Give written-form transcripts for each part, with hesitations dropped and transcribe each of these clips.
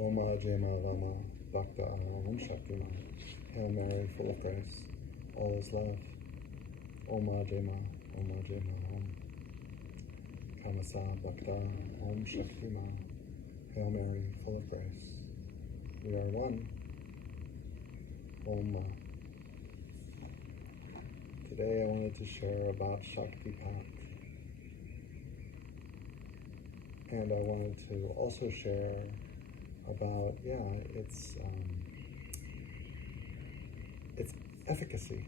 Oma Jema Lama Bhakta Om Shaktima. Hail Mary, full of grace, all is love. Oma Jema Om. Kamasa Bhakta Om Shaktima. Hail Mary, full of grace. We are one. Om. Today I wanted to share about Shaktipat. And I wanted to also share about, its efficacy.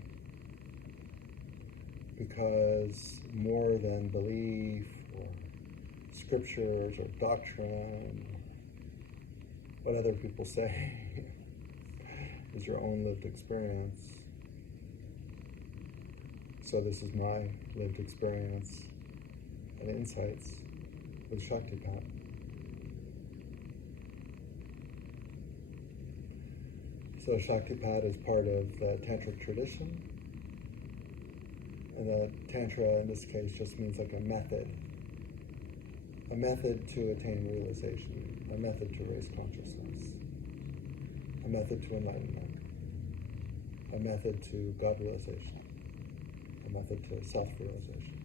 Because more than belief or scriptures or doctrine, what other people say is your own lived experience. So this is my lived experience and insights with Shaktipat. So Shaktipat is part of the Tantric tradition. And the Tantra in this case just means like a method to attain realization, a method to raise consciousness, a method to enlightenment, a method to God realization, a method to self-realization.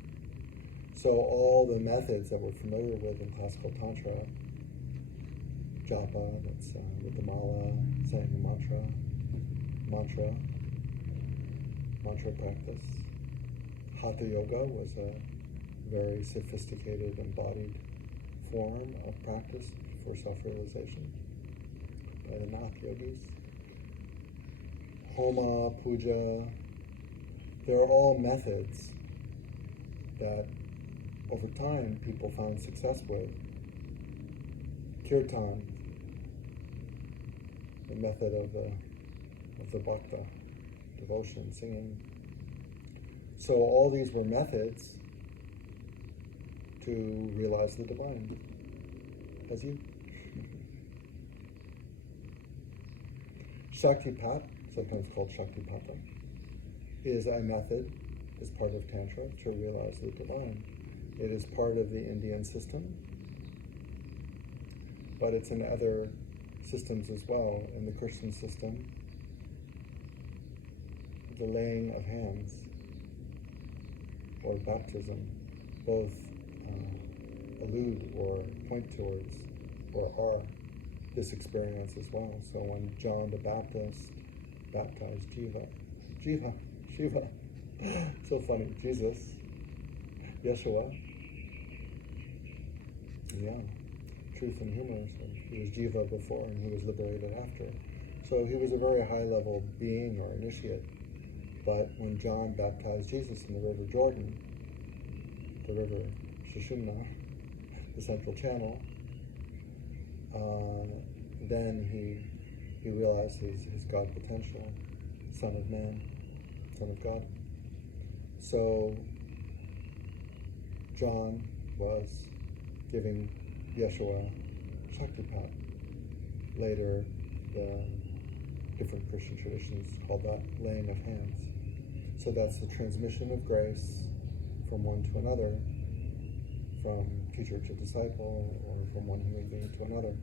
So all the methods that we're familiar with in classical Tantra, japa, that's with the mala, saying the mantra practice. Hatha yoga was a very sophisticated, embodied form of practice for self-realization by the Nath yogis. Homa, puja, they're all methods that over time people found success with. Kirtan, the method of the bhakta, devotion, singing. So all these were methods to realize the divine, as you. Shaktipat, sometimes called Shaktipata, is a method, is part of Tantra to realize the divine. It is part of the Indian system, but it's in other systems as well. In the Christian system, the laying of hands, or baptism, both allude or point towards or are this experience as well. So when John the Baptist baptized Shiva, so funny, Jesus, Yeshua, truth and humor. So he was Jiva before and he was liberated after. So he was a very high level being or initiate. But when John baptized Jesus in the River Jordan, the River Shishimna, the central channel, then he realized his God potential, Son of Man, Son of God. So John was giving Yeshua Shaktipat. Later, the different Christian traditions call that laying of hands. So that's the transmission of grace from one to another, from teacher to disciple, or from one human being to another.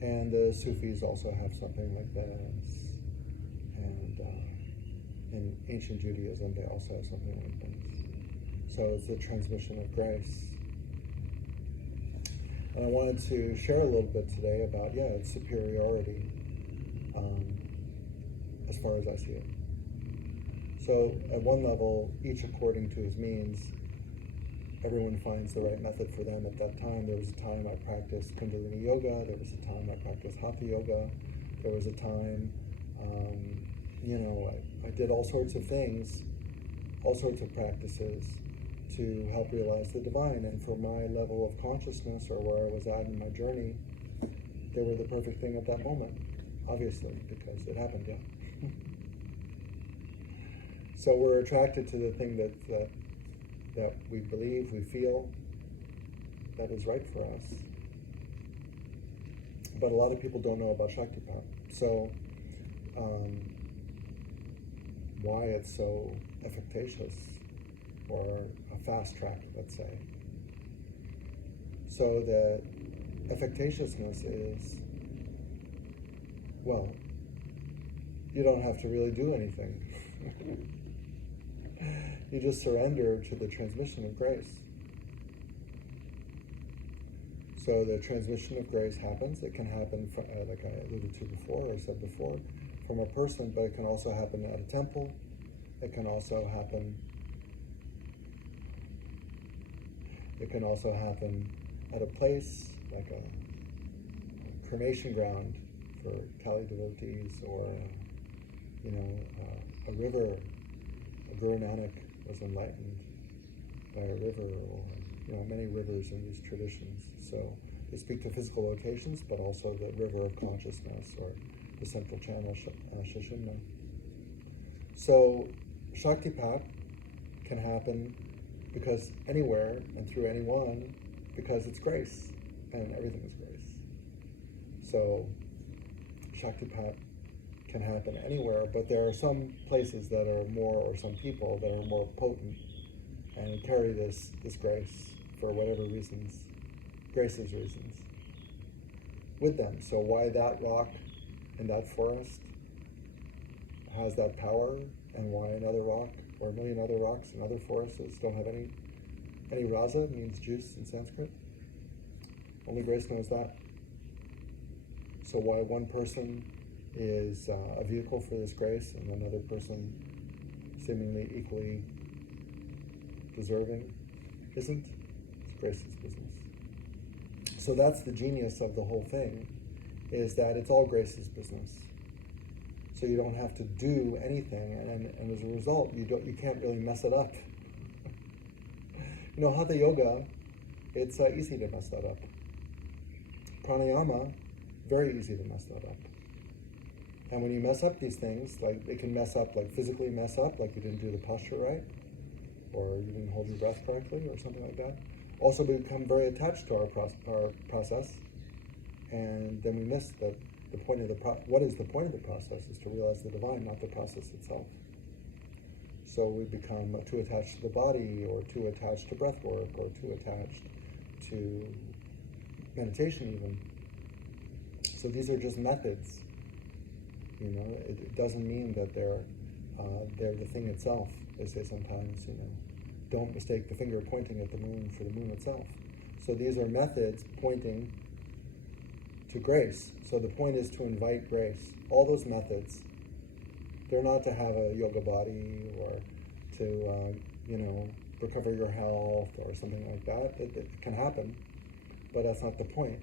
And the Sufis also have something like this. And in ancient Judaism, they also have something like this. So it's the transmission of grace. And I wanted to share a little bit today about, its superiority, as far as I see it. So at one level, each according to his means, everyone finds the right method for them at that time. There was a time I practiced Kundalini Yoga. There was a time I practiced Hatha Yoga. There was a time, I did all sorts of things, all sorts of practices to help realize the divine. And for my level of consciousness or where I was at in my journey, they were the perfect thing at that moment, obviously, because it happened, So we're attracted to the thing that we believe, we feel, that is right for us. But a lot of people don't know about Shaktipat. So why it's so efficacious, or a fast track, let's say. So that efficaciousness is, well, you don't have to really do anything. You just surrender to the transmission of grace. So the transmission of grace happens. It can happen, like I alluded to before, or said before, from a person, but it can also happen at a temple. It can also happen at a place, like a cremation ground for Kali devotees, or a river. Guru Nanak was enlightened by a river, or many rivers in these traditions. So they speak to physical locations, but also the river of consciousness, or the central channel, Shashimna. So Shaktipat can happen because anywhere and through anyone, because it's grace, and everything is grace. So Shaktipat can happen anywhere, but there are some places that are more, or some people that are more potent and carry this grace for whatever reasons, grace's reasons, with them. So why that rock in that forest has that power, and why another rock, or a million other rocks in other forests don't have any rasa, means juice in Sanskrit. Only grace knows that. So why one person is a vehicle for this grace, and another person seemingly equally deserving isn't, it's grace's business. So that's the genius of the whole thing, is that it's all grace's business. So you don't have to do anything, and as a result, you can't really mess it up. Hatha yoga, it's easy to mess that up. Pranayama, very easy to mess that up. And when you mess up these things, like it can mess up, like physically mess up, like you didn't do the posture right, or you didn't hold your breath correctly, or something like that. Also, we become very attached to our process, and then we miss the point of what is the point of the process, is to realize the divine, not the process itself. So we become too attached to the body, or too attached to breath work, or too attached to meditation even. So these are just methods. It doesn't mean that they're the thing itself. They say sometimes, don't mistake the finger pointing at the moon for the moon itself. So these are methods pointing to grace. So the point is to invite grace. All those methods, they're not to have a yoga body, or to, recover your health, or something like that. It can happen, but that's not the point.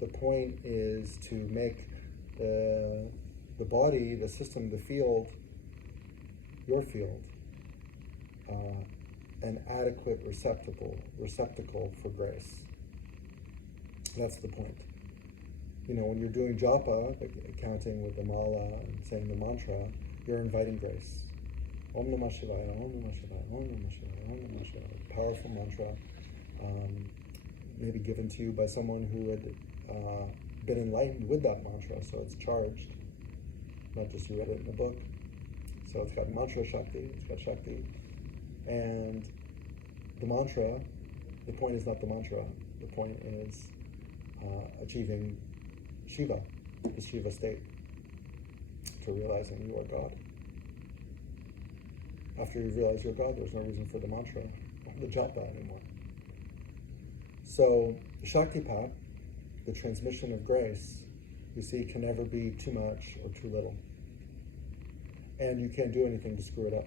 The point is to make the body, the system, the field, your field, an adequate receptacle for grace. That's the point. When you're doing japa, like counting with the mala and saying the mantra, you're inviting grace. Om Namah Shivaya, Om Namah Shivaya, Om Namah Shivaya, Om Namah Shivaya. Powerful mantra, maybe given to you by someone who had been enlightened with that mantra, so it's charged. Not just you read it in a book. So it's got mantra Shakti, it's got Shakti. And the mantra, the point is not the mantra, the point is achieving Shiva, the Shiva state, to realizing you are God. After you realize you're God, there's no reason for the mantra, or the japa anymore. So Shaktipat, the transmission of grace, you see, can never be too much or too little. And you can't do anything to screw it up.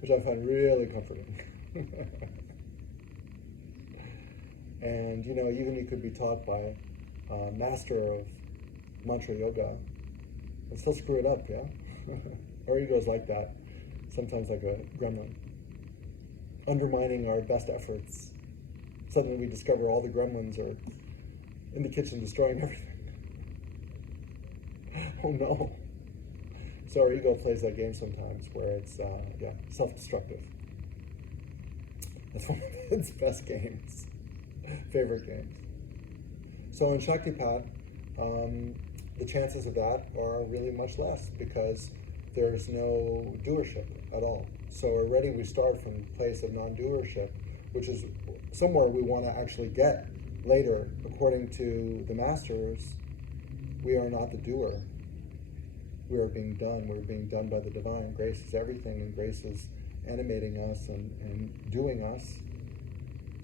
Which I find really comforting. And, even you could be taught by a master of mantra yoga and still screw it up, yeah? Our ego is like that, sometimes like a gremlin, undermining our best efforts. Suddenly we discover all the gremlins are in the kitchen destroying everything. Oh no. So our ego plays that game sometimes, where it's self-destructive. That's one of its best games, favorite games. So in Shaktipat, the chances of that are really much less, because there's no doership at all. So already we start from a place of non-doership, which is somewhere we want to actually get later. According to the masters, we are not the doer. We are being done. We're being done by the divine. Grace is everything, and grace is animating us and doing us.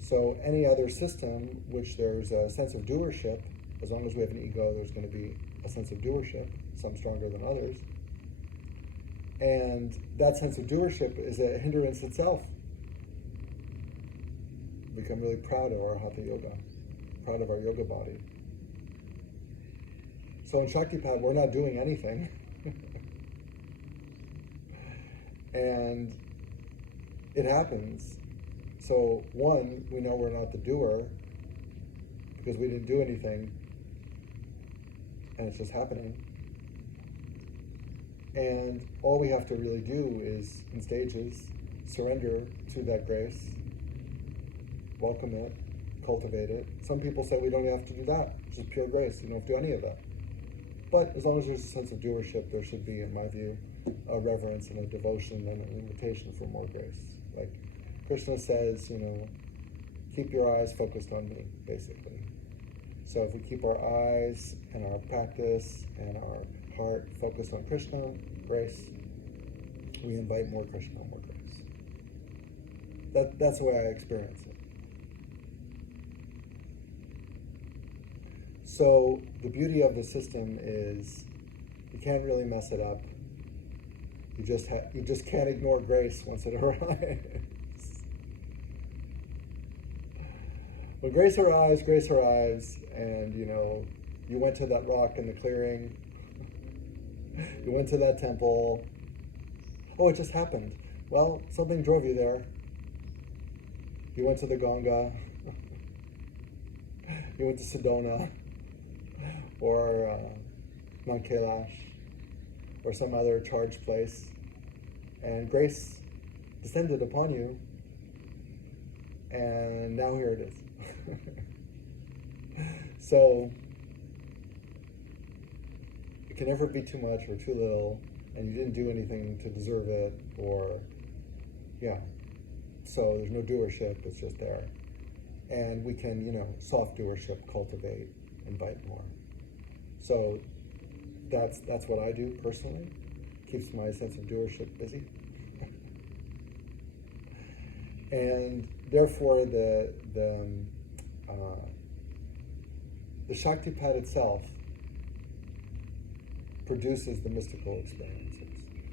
So any other system, which there's a sense of doership, as long as we have an ego, there's going to be a sense of doership, some stronger than others. And that sense of doership is a hindrance itself. Become really proud of our Hatha Yoga, proud of our yoga body. So in Shaktipat, we're not doing anything. And it happens. So one, we know we're not the doer because we didn't do anything, and it's just happening. And all we have to really do is, in stages, surrender to that grace, welcome it, cultivate it. Some people say we don't have to do that. It's just pure grace. You don't have to do any of that. But as long as there's a sense of doership, there should be, in my view, a reverence and a devotion and an invitation for more grace. Like Krishna says, keep your eyes focused on me, basically. So if we keep our eyes and our practice and our heart focused on Krishna, grace, we invite more Krishna, more grace. That's the way I experience it. So the beauty of the system is you can't really mess it up. You just can't ignore grace once it arrives. When grace arrives, and you went to that rock in the clearing, you went to that temple. Oh, it just happened. Well, something drove you there. You went to the Ganga. You went to Sedona, or Mount Kailash, or some other charged place, and grace descended upon you, and now here it is. So it can never be too much or too little, and you didn't do anything to deserve it, so there's no doership, it's just there. And we can, soft doership, cultivate, invite more. So that's what I do personally. Keeps my sense of doership busy. And therefore the Shaktipat itself produces the mystical experiences.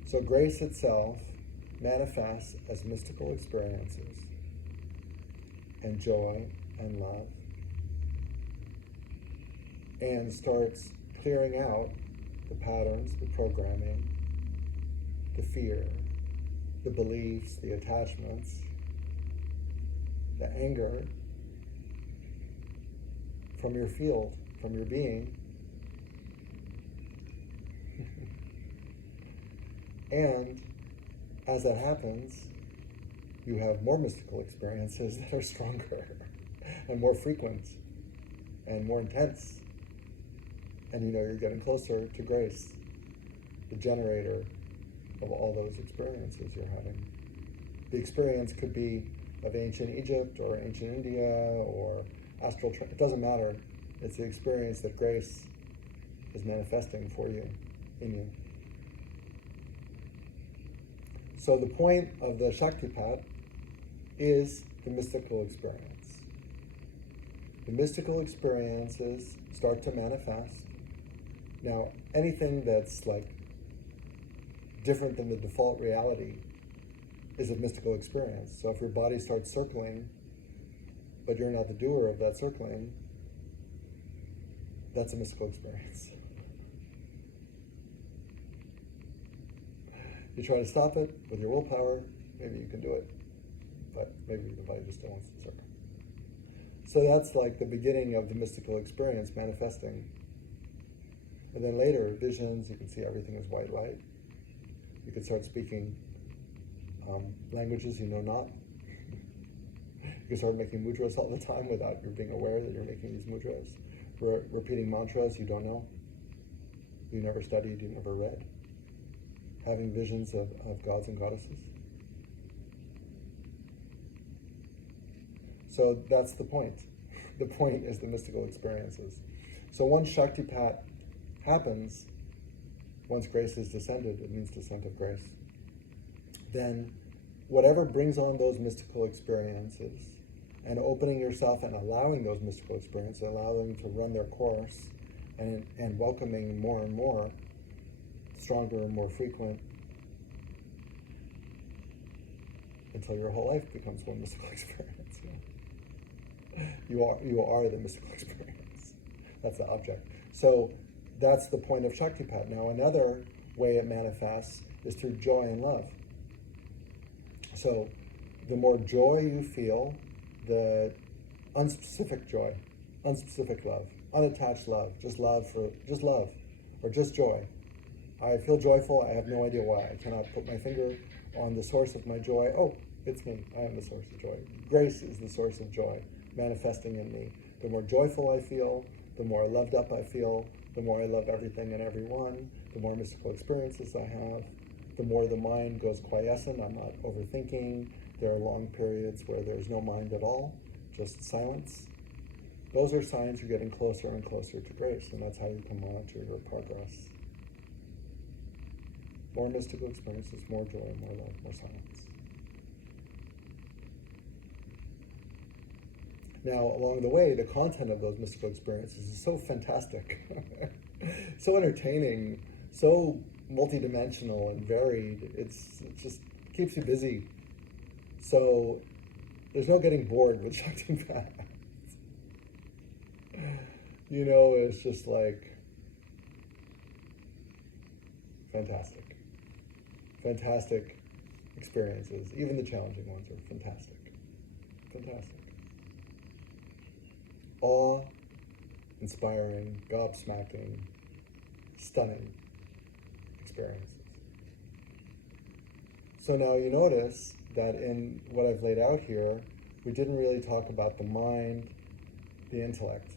So grace itself manifests as mystical experiences and joy and love, and starts clearing out the patterns, the programming, the fear, the beliefs, the attachments, the anger from your field, from your being. And as that happens, you have more mystical experiences that are stronger and more frequent and more intense. And you're getting closer to grace, the generator of all those experiences you're having. The experience could be of ancient Egypt or ancient India or astral, it doesn't matter. It's the experience that grace is manifesting for you, in you. So the point of the Shaktipat is the mystical experience. The mystical experiences start to manifest. Now, anything that's like different than the default reality is a mystical experience. So if your body starts circling, but you're not the doer of that circling, that's a mystical experience. You try to stop it with your willpower, maybe you can do it, but maybe the body just still wants to circle. So that's like the beginning of the mystical experience manifesting. And then later, visions, you can see everything is white light. You can start speaking languages you know not. You can start making mudras all the time without you being aware that you're making these mudras. Repeating mantras you don't know, you never studied, you never read. Having visions of gods and goddesses. So that's the point. The point is the mystical experiences. So once Shaktipat happens, once grace is descended, it means descent of grace, then whatever brings on those mystical experiences, and opening yourself and allowing those mystical experiences, allowing them to run their course, and welcoming more and more, stronger and more frequent, until your whole life becomes one mystical experience. You are the mystical experience. That's the object. So that's the point of Shaktipat. Now another way it manifests is through joy and love. So the more joy you feel, the unspecific joy, unspecific love, unattached love, just love, or just joy. I feel joyful, I have no idea why. I cannot put my finger on the source of my joy. Oh, it's me, I am the source of joy. Grace is the source of joy, manifesting in me. The more joyful I feel, the more loved up I feel, the more I love everything and everyone, the more mystical experiences I have, the more the mind goes quiescent, I'm not overthinking. There are long periods where there's no mind at all, just silence. Those are signs you're getting closer and closer to grace, and that's how you can monitor your progress. More mystical experiences, more joy, more love, more silence. Now, along the way, the content of those mystical experiences is so fantastic, so entertaining, so multidimensional and varied. It just keeps you busy. So there's no getting bored with Shaktipat. It's just like fantastic. Fantastic experiences. Even the challenging ones are fantastic. Fantastic. Awe-inspiring, gobsmacking, stunning experiences. So now you notice that in what I've laid out here, we didn't really talk about the mind, the intellect.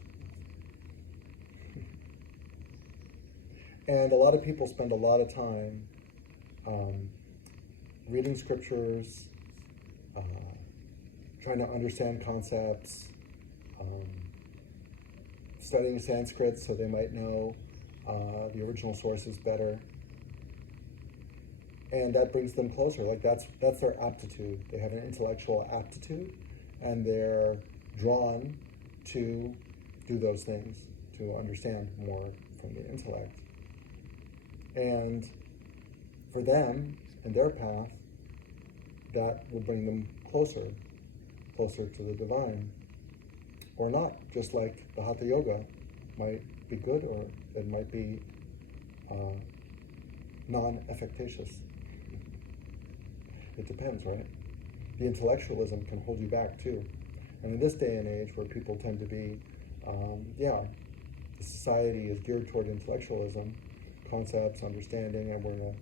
And a lot of people spend a lot of time reading scriptures, trying to understand concepts, studying Sanskrit so they might know the original sources better. And that brings them closer. Like that's their aptitude. They have an intellectual aptitude, and they're drawn to do those things, to understand more from the intellect. And for them and their path, that will bring them closer to the divine. Or not, just like the Hatha Yoga might be good, or it might be non-efficacious. It depends, right? The intellectualism can hold you back too. And in this day and age where people tend to be, the society is geared toward intellectualism, concepts, understanding, and we're in a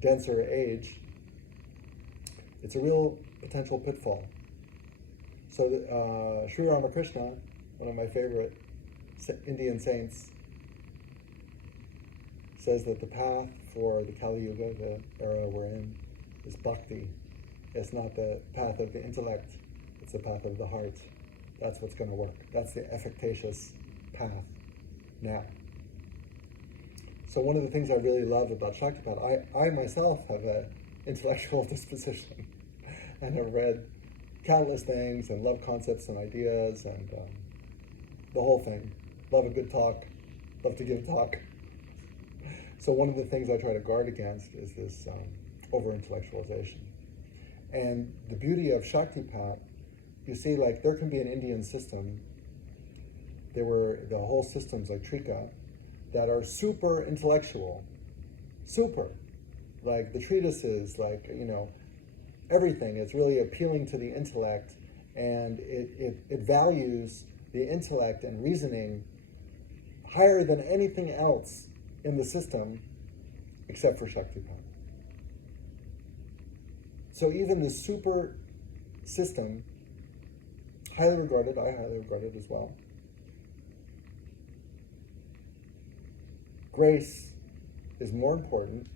denser age, it's a real potential pitfall. So Sri Ramakrishna, one of my favorite Indian saints, says that the path for the Kali Yuga, the era we're in, is bhakti. It's not the path of the intellect, it's the path of the heart. That's what's going to work. That's the efficacious path now. So one of the things I really love about Shaktipat, I myself have an intellectual disposition and have read countless things and love concepts and ideas and the whole thing. Love a good talk, love to give talk. So one of the things I try to guard against is this over-intellectualization. And the beauty of Shaktipat, you see, like there can be an Indian system, there were the whole systems like Trika that are super intellectual, super. Like the treatises, like, everything is really appealing to the intellect, and it values the intellect and reasoning higher than anything else in the system except for Shaktipat. So even the super system, highly regarded, I highly regard it as well. Grace is more important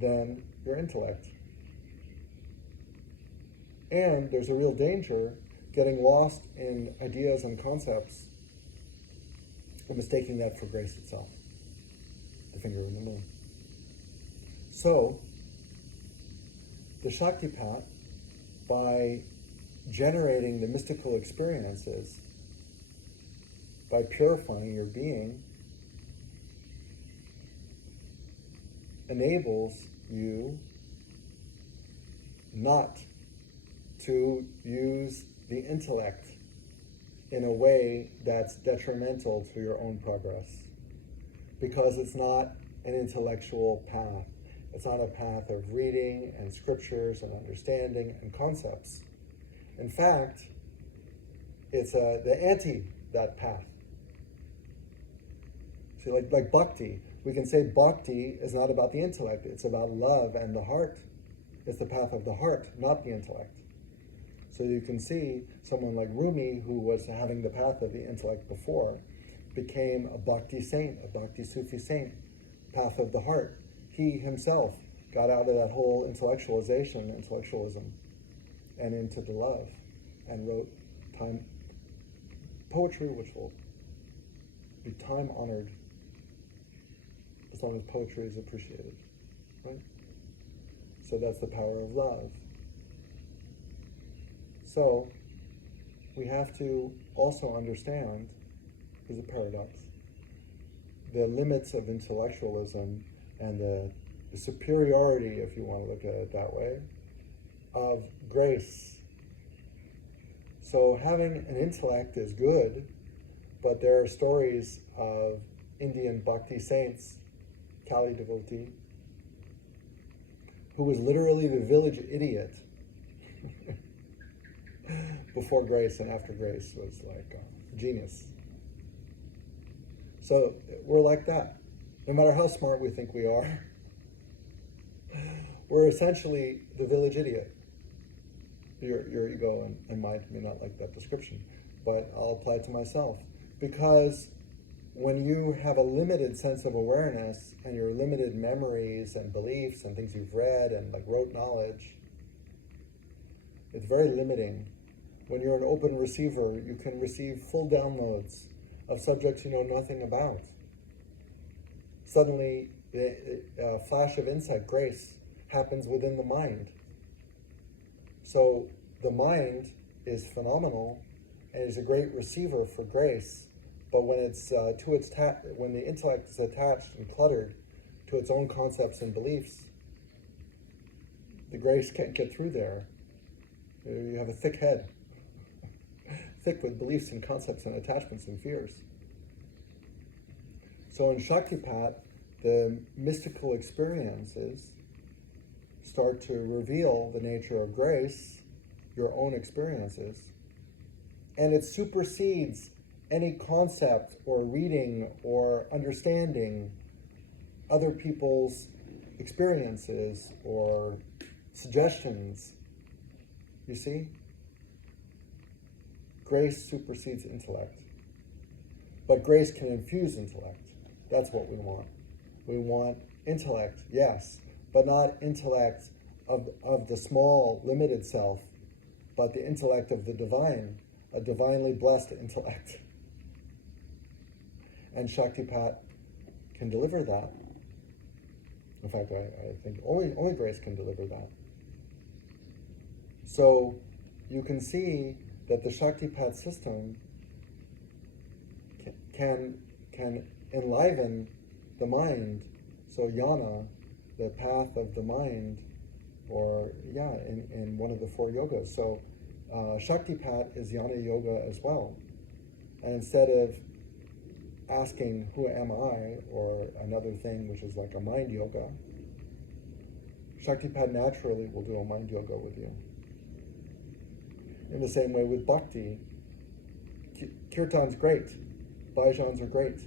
than your intellect. And there's a real danger getting lost in ideas and concepts and mistaking that for grace itself, the finger in the moon. So, the Shaktipat, by generating the mystical experiences, by purifying your being, enables you not to use the intellect in a way that's detrimental to your own progress. Because it's not an intellectual path. It's not a path of reading and scriptures and understanding and concepts. In fact, it's the anti that path. See, like bhakti, we can say bhakti is not about the intellect. It's about love and the heart. It's the path of the heart, not the intellect. So you can see someone like Rumi, who was having the path of the intellect before, became a bhakti saint, a bhakti Sufi saint, path of the heart. He himself got out of that whole intellectualism, and into the love, and wrote poetry which will be time-honored as long as poetry is appreciated, right? So that's the power of love. So we have to also understand, there's a paradox, the limits of intellectualism and the superiority, if you want to look at it that way, of grace. So having an intellect is good, but there are stories of Indian bhakti saints, Kali devotee, who was literally the village idiot before grace, and after grace was like genius. So we're like that. No matter how smart we think we are, we're essentially the village idiot. Your ego and mind may not like that description, but I'll apply it to myself. Because when you have a limited sense of awareness and your limited memories and beliefs and things you've read and like rote knowledge, it's very limiting. When you're an open receiver, you can receive full downloads of subjects you know nothing about. Suddenly, a flash of insight, grace, happens within the mind. So the mind is phenomenal and is a great receiver for grace. But when it's when the intellect is attached and cluttered to its own concepts and beliefs, the grace can't get through there. You have a thick head, thick with beliefs and concepts and attachments and fears. So in Shaktipat, the mystical experiences start to reveal the nature of grace, your own experiences, and it supersedes any concept or reading or understanding other people's experiences or suggestions. You see? Grace supersedes intellect. But grace can infuse intellect. That's what we want. We want intellect, yes, but not intellect of the small, limited self, but the intellect of the divine, a divinely blessed intellect. And Shaktipat can deliver that. In fact, I think only grace can deliver that. So you can see that the Shaktipat system can enliven the mind. So jnana, the path of the mind, or in one of the four yogas. So Shaktipat is jnana yoga as well. And instead of asking, who am I, or another thing which is like a mind yoga, Shaktipat naturally will do a mind yoga with you. In the same way with bhakti, kirtan's great, bhajans are great,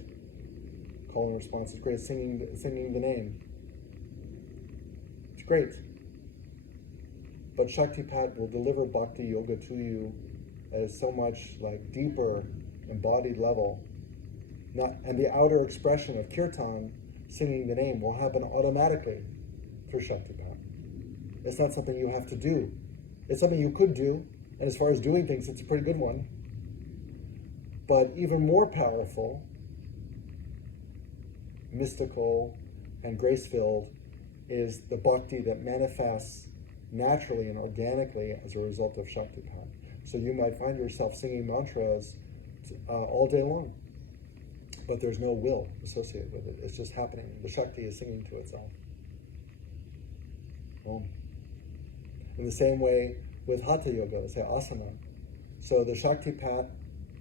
call and response is great, singing the name, it's great. But Shaktipat will deliver bhakti yoga to you at so much like deeper, embodied level. And the outer expression of kirtan, singing the name, will happen automatically through Shaktipat. It's not something you have to do. It's something you could do, And as far as doing things, it's a pretty good one. But even more powerful, mystical, and grace-filled is the bhakti that manifests naturally and organically as a result of Shaktipat. So you might find yourself singing mantras all day long, but there's no will associated with it. It's just happening. The Shakti is singing to itself. Boom. In the same way with Hatha Yoga, say asana. So the Shaktipat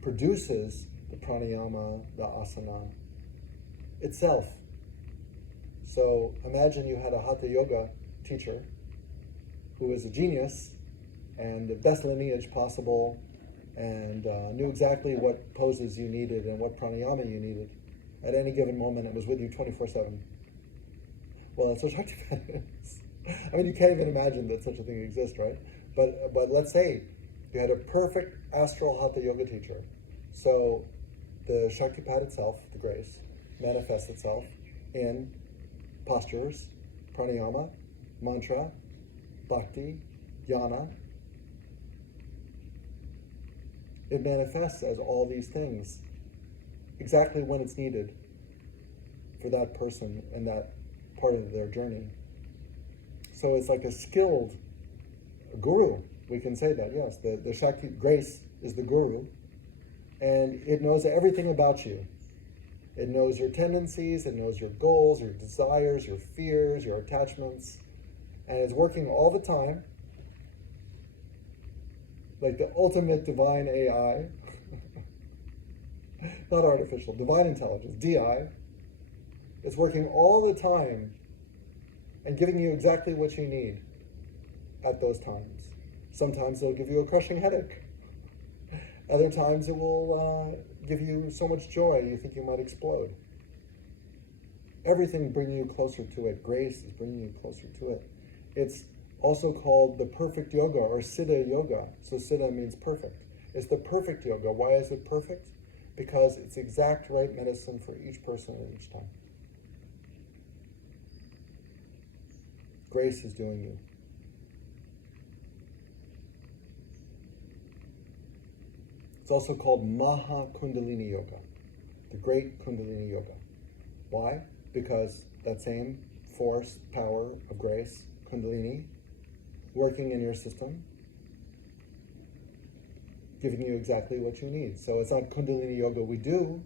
produces the pranayama, the asana itself. So imagine you had a Hatha Yoga teacher who was a genius and the best lineage possible and knew exactly what poses you needed and what pranayama you needed. At any given moment, it was with you 24/7. Well, that's what Shaktipat is. I mean, you can't even imagine that such a thing exists, right? But let's say you had a perfect astral Hatha Yoga teacher. So the Shaktipat itself, the grace, manifests itself in postures, pranayama, mantra, bhakti, jnana. It manifests as all these things exactly when it's needed for that person and that part of their journey. So it's like a skilled guru. We can say that, yes. The Shakti grace is the guru, and it knows everything about you. It knows your tendencies, it knows your goals, your desires, your fears, your attachments, and it's working all the time, like the ultimate divine AI, not artificial, divine intelligence, DI. It's working all the time and giving you exactly what you need at those times. Sometimes it'll give you a crushing headache. Other times it will give you so much joy you think you might explode. Everything bringing you closer to it. Grace is bringing you closer to it. It's also called the perfect yoga or Siddha Yoga. So Siddha means perfect. It's the perfect yoga. Why is it perfect? Because it's exact right medicine for each person at each time. Grace is doing you. It's also called Maha Kundalini Yoga, the great Kundalini Yoga. Why? Because that same force, power of grace, Kundalini, working in your system, giving you exactly what you need. So it's not Kundalini Yoga we do,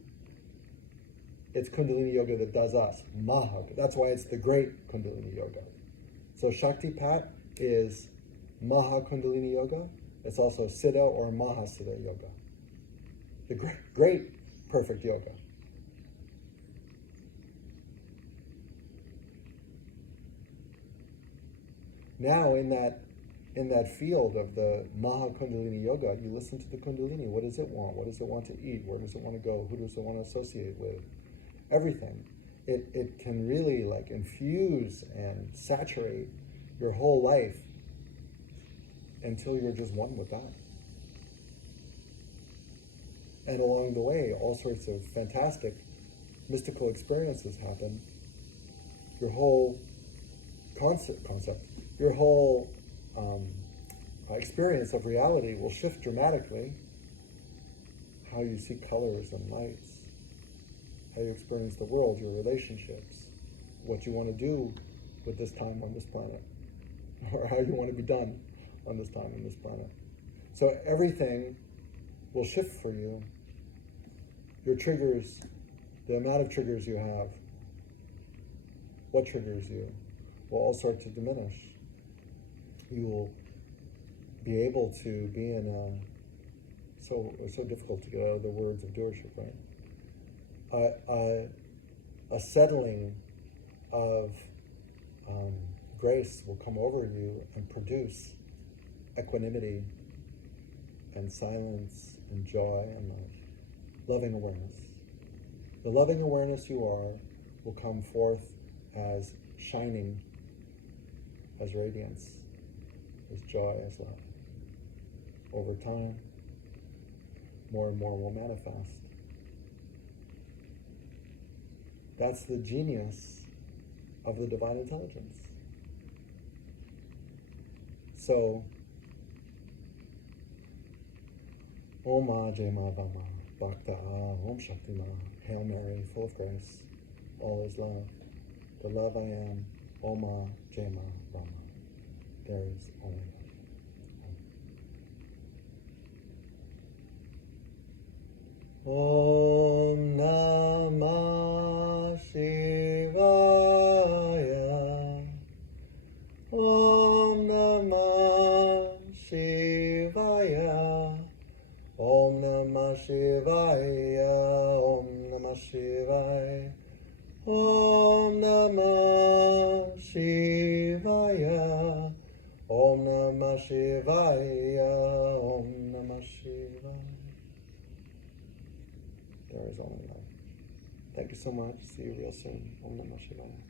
it's Kundalini Yoga that does us. Maha. That's why it's the great Kundalini Yoga. So Shaktipat is Maha Kundalini Yoga. It's also Siddha or Maha Siddha Yoga. The great perfect yoga. Now in that field of the Maha Kundalini Yoga, you listen to the Kundalini. What does it want? What does it want to eat? Where does it want to go? Who does it want to associate with? Everything. It can really like infuse and saturate your whole life until you're just one with that. And along the way, all sorts of fantastic mystical experiences happen. Your whole concept, your whole experience of reality will shift dramatically. How you see colors and lights, how you experience the world, your relationships, what you want to do with this time on this planet, or how you want to be done on this time on this planet. So everything will shift for you. Your triggers, the amount of triggers you have, what triggers you, will all start to diminish. You will be able to be in it's so difficult to get out of the words of doership, right? A settling of grace will come over you and produce equanimity and silence and joy and love. Loving awareness. The loving awareness you are will come forth as shining, as radiance, as joy, as love. Over time, more and more will manifest. That's the genius of the divine intelligence. So, Om Ma Jai Ma Vama Bhakta Om Shakti Ma. Hail Mary, full of grace, all is love. The love I am, Om Ma Jai Ma Vama. There is only love. Om Namah Shivaya. Om Namah Shivaya. Om Namah Shivaya. Om Namah Shivaya. Om Namah Shivaya. Om Namah Shivaya. Om Namah Shivaya. There is only love. Thank you so much. See you real soon. Om Namah Shivaya.